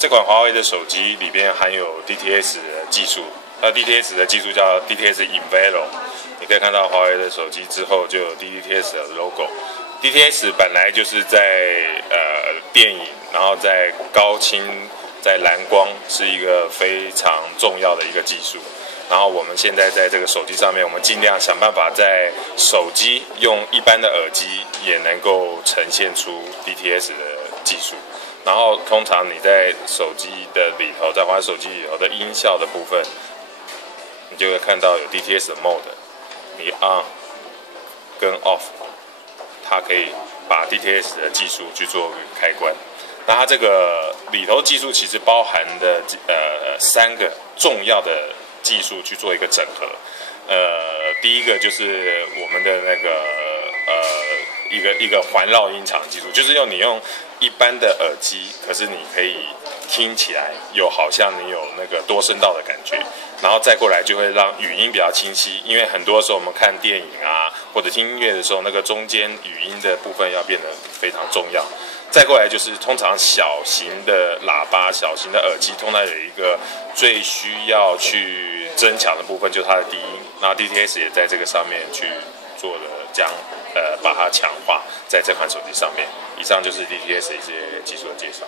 这款华为的手机里边含有 DTS 的技术，DTS 的技术叫 DTS Invelo。你可以看到华为的手机之后就有 DTS 的 logo。DTS 本来就是在电影，然后在高清、在蓝光是一个非常重要的一个技术。然后我们现在在这个手机上面，我们尽量想办法在手机用一般的耳机也能够呈现出 DTS 的技术。然后通常你在手机的里头，在华为手机里头的音效的部分，你就会看到有 DTS 的 mode， 你 on 跟 off， 它可以把 DTS 的技术去做开关。那它这个里头技术其实包含的3个重要的技术去做一个整合。第一个就是我们的那个一个环绕音场技术，就是你用一般的耳机，可是你可以听起来好像你有那个多声道的感觉，然后再过来就会让语音比较清晰，因为很多时候我们看电影啊或者听音乐的时候，那个中间语音的部分要变得非常重要。再过来就是通常小型的喇叭、小型的耳机，通常有一个最需要去增强的部分，就是它的低音。那 DTS 也在这个上面去做了把它强化在这款手机上面。以上就是 DTS 一些技术的介绍。